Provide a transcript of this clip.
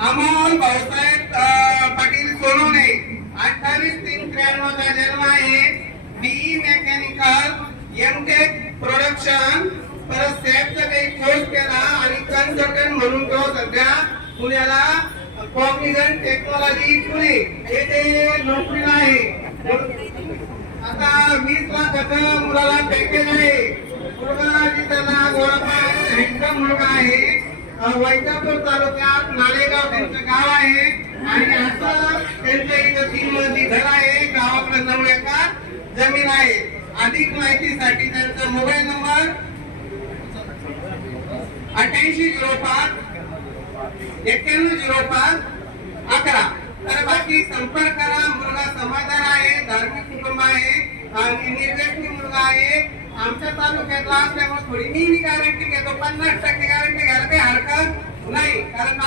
अमोल भाऊसाहेब पाटील सोनवणे 28/3/93 चा जन्म आहे। बीई मेकॅनिकल एमटेक प्रोडक्शन परत सेटचा काही कोर्स केला आणि कन्सल्टंट म्हणून तो सध्या पुण्याला कॉग्निझंट टेक्नॉलॉजी पुणे येथे नोकरीला आहे। आता 20 लाखाचं मुलाला पॅकेज आहे। मुलगा जिथला गोळापा ह्यांचा मुलगा आहे। वैजापूर तालुक्यात नालेगाव त्यांचं गाव आहे आणि असं त्यांच्या इथं 3 मजली घर आहे। गावाकडे 9 एकर जमीन आहे। अधिक माहितीसाठी त्यांचा मोबाईल नंबर 8805 9105 11। तर बाकी संपर्क करा। मुलगा समाधान आहे, धार्मिक कुटुंब आहे आणि निर्व्यसनी मुलगा आहे। आमच्या तालुक्यातला असल्यामुळे थोडी मी गॅरंटी घेतो, 50% गॅरंटी घ्यायला काही हरकत नाही, कारण